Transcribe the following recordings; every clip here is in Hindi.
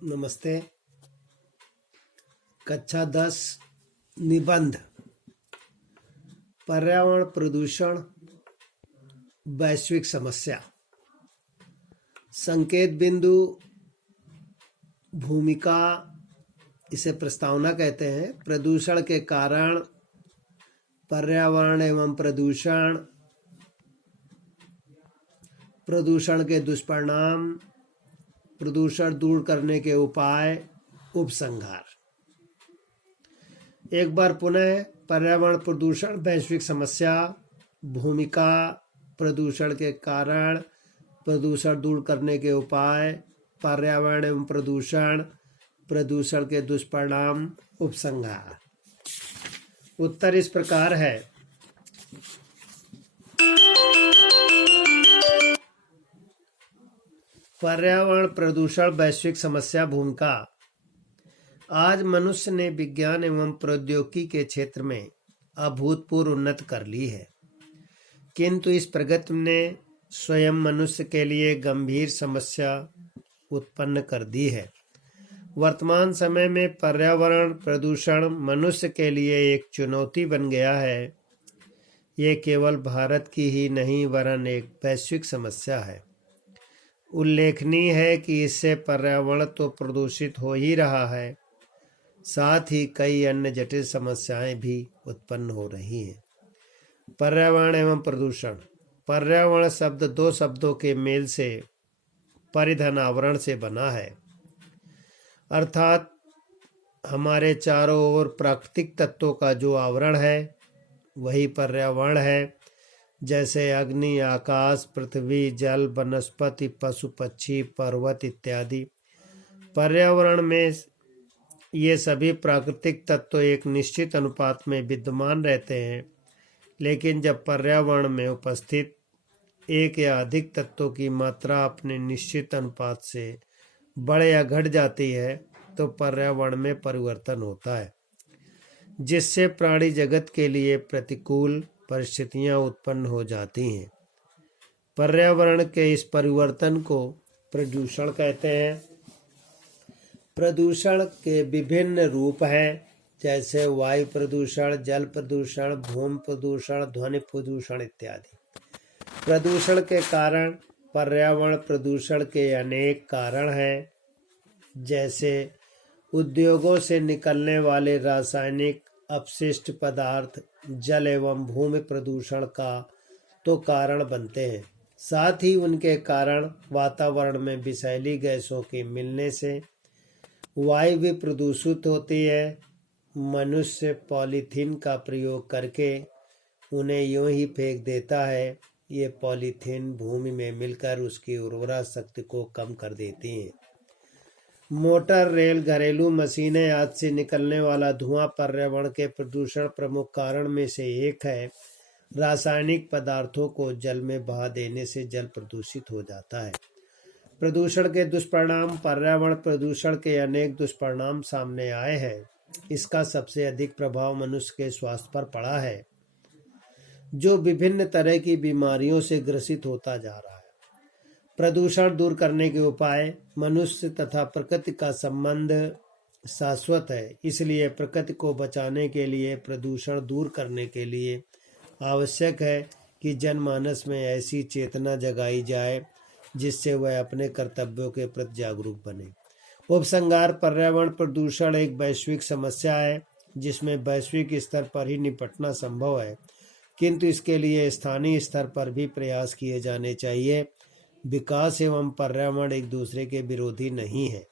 नमस्ते। कक्षा 10 निबंध पर्यावरण प्रदूषण वैश्विक समस्या। संकेत बिंदु भूमिका, इसे प्रस्तावना कहते हैं। प्रदूषण के कारण, पर्यावरण एवं प्रदूषण, प्रदूषण के दुष्परिणाम, प्रदूषण दूर करने के उपाय, उपसंहार। एक बार पुनः पर्यावरण प्रदूषण वैश्विक समस्या, भूमिका, प्रदूषण के कारण, प्रदूषण दूर करने के उपाय, पर्यावरण एवं प्रदूषण, प्रदूषण के दुष्परिणाम, उपसंहार। उत्तर इस प्रकार है। पर्यावरण प्रदूषण वैश्विक समस्या, भूमिका। आज मनुष्य ने विज्ञान एवं प्रौद्योगिकी के क्षेत्र में अभूतपूर्व उन्नति कर ली है, किंतु इस प्रगति ने स्वयं मनुष्य के लिए गंभीर समस्या उत्पन्न कर दी है। वर्तमान समय में पर्यावरण प्रदूषण मनुष्य के लिए एक चुनौती बन गया है। ये केवल भारत की ही नहीं वरन एक वैश्विक समस्या है। उल्लेखनीय है कि इससे पर्यावरण तो प्रदूषित हो ही रहा है, साथ ही कई अन्य जटिल समस्याएं भी उत्पन्न हो रही हैं। पर्यावरण एवं प्रदूषण। पर्यावरण शब्द दो शब्दों के मेल से परिधन आवरण से बना है, अर्थात हमारे चारों ओर प्राकृतिक तत्वों का जो आवरण है वही पर्यावरण है, जैसे अग्नि, आकाश, पृथ्वी, जल, वनस्पति, पशु पक्षी, पर्वत इत्यादि। पर्यावरण में ये सभी प्राकृतिक तत्व एक निश्चित अनुपात में विद्यमान रहते हैं, लेकिन जब पर्यावरण में उपस्थित एक या अधिक तत्वों की मात्रा अपने निश्चित अनुपात से बढ़ या घट जाती है तो पर्यावरण में परिवर्तन होता है, जिससे प्राणी जगत के लिए प्रतिकूल परिस्थितियां उत्पन्न हो जाती हैं। पर्यावरण के इस परिवर्तन को प्रदूषण कहते हैं। प्रदूषण के विभिन्न रूप हैं, जैसे वायु प्रदूषण, जल प्रदूषण, भूमि प्रदूषण, ध्वनि प्रदूषण इत्यादि। प्रदूषण के कारण पर्यावरण प्रदूषण के अनेक कारण हैं, जैसे उद्योगों से निकलने वाले रासायनिक अपशिष्ट पदार्थ जल एवं भूमि प्रदूषण का तो कारण बनते हैं, साथ ही उनके कारण वातावरण में विषैली गैसों के मिलने से वायु भी प्रदूषित होती है। मनुष्य पॉलीथीन का प्रयोग करके उन्हें यूं ही फेंक देता है। ये पॉलीथीन भूमि में मिलकर उसकी उर्वरा शक्ति को कम कर देती हैं। मोटर, रेल, घरेलू मशीनें आदि से निकलने वाला धुआं पर्यावरण के प्रदूषण प्रमुख कारण में से एक है। रासायनिक पदार्थों को जल में बहा देने से जल प्रदूषित हो जाता है। प्रदूषण के दुष्परिणाम। पर्यावरण प्रदूषण के अनेक दुष्परिणाम सामने आए हैं। इसका सबसे अधिक प्रभाव मनुष्य के स्वास्थ्य पर पड़ा है, जो विभिन्न तरह की बीमारियों से ग्रसित होता जा रहा है। प्रदूषण दूर करने के उपाय। मनुष्य तथा प्रकृति का संबंध शाश्वत है, इसलिए प्रकृति को बचाने के लिए, प्रदूषण दूर करने के लिए आवश्यक है कि जनमानस में ऐसी चेतना जगाई जाए जिससे वह अपने कर्तव्यों के प्रति जागरूक बने। उपसंहार। पर्यावरण प्रदूषण एक वैश्विक समस्या है जिसमें वैश्विक स्तर पर ही निपटना संभव है, किंतु इसके लिए स्थानीय स्तर पर भी प्रयास किए जाने चाहिए। विकास एवं पर्यावरण एक दूसरे के विरोधी नहीं है।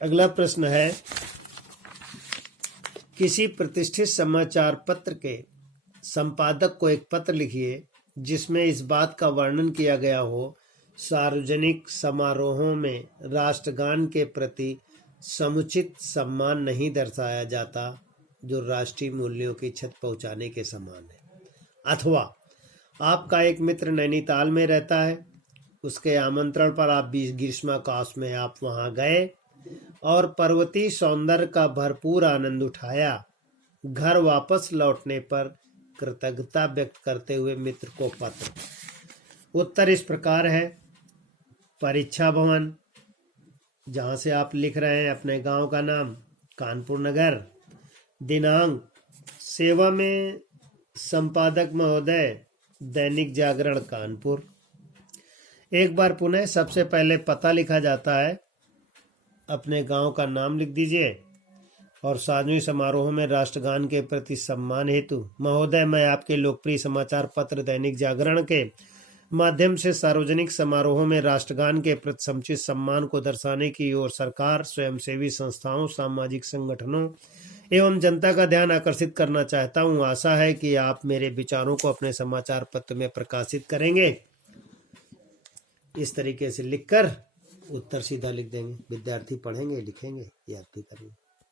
अगला प्रश्न है, किसी प्रतिष्ठित समाचार पत्र के संपादक को एक पत्र लिखिए जिसमें इस बात का वर्णन किया गया हो, सार्वजनिक समारोहों में राष्ट्रगान के प्रति समुचित सम्मान नहीं दर्शाया जाता, जो राष्ट्रीय मूल्यों की क्षति पहुंचाने के समान है। अथवा आपका एक मित्र नैनीताल में रहता है, उसके आमंत्रण पर आप ग्रीष्माकाश में आप वहां गए और पर्वतीय सौंदर्य का भरपूर आनंद उठाया। घर वापस लौटने पर कृतज्ञता व्यक्त करते हुए मित्र को पत्र। उत्तर इस प्रकार है। परीक्षा भवन, जहाँ से आप लिख रहे हैं अपने गांव का नाम कानपुर नगर, दिनांक, सेवा में संपादक महोदय दैनिक जागरण कानपुर। एक बार पुनः सबसे पहले पता लिखा जाता है, अपने गांव का नाम लिख दीजिए और सार्वजनिक समारोह में राष्ट्रगान के प्रति सम्मान हेतु महोदय मैं आपके लोकप्रिय समाचार पत्र दैनिक जागरण के माध्यम से सार्वजनिक समारोहों में राष्ट्रगान के प्रति समुचित सम्मान को दर्शाने की ओर सरकार, स्वयंसेवी संस्थाओं, सामाजिक संगठनों एवं जनता का ध्यान आकर्षित करना चाहता हूं। आशा है कि आप मेरे विचारों को अपने समाचार पत्र में प्रकाशित करेंगे। इस तरीके से लिखकर उत्तर सीधा लिख देंगे, विद्यार्थी पढ़ेंगे, लिखेंगे, याद भी करेंगे।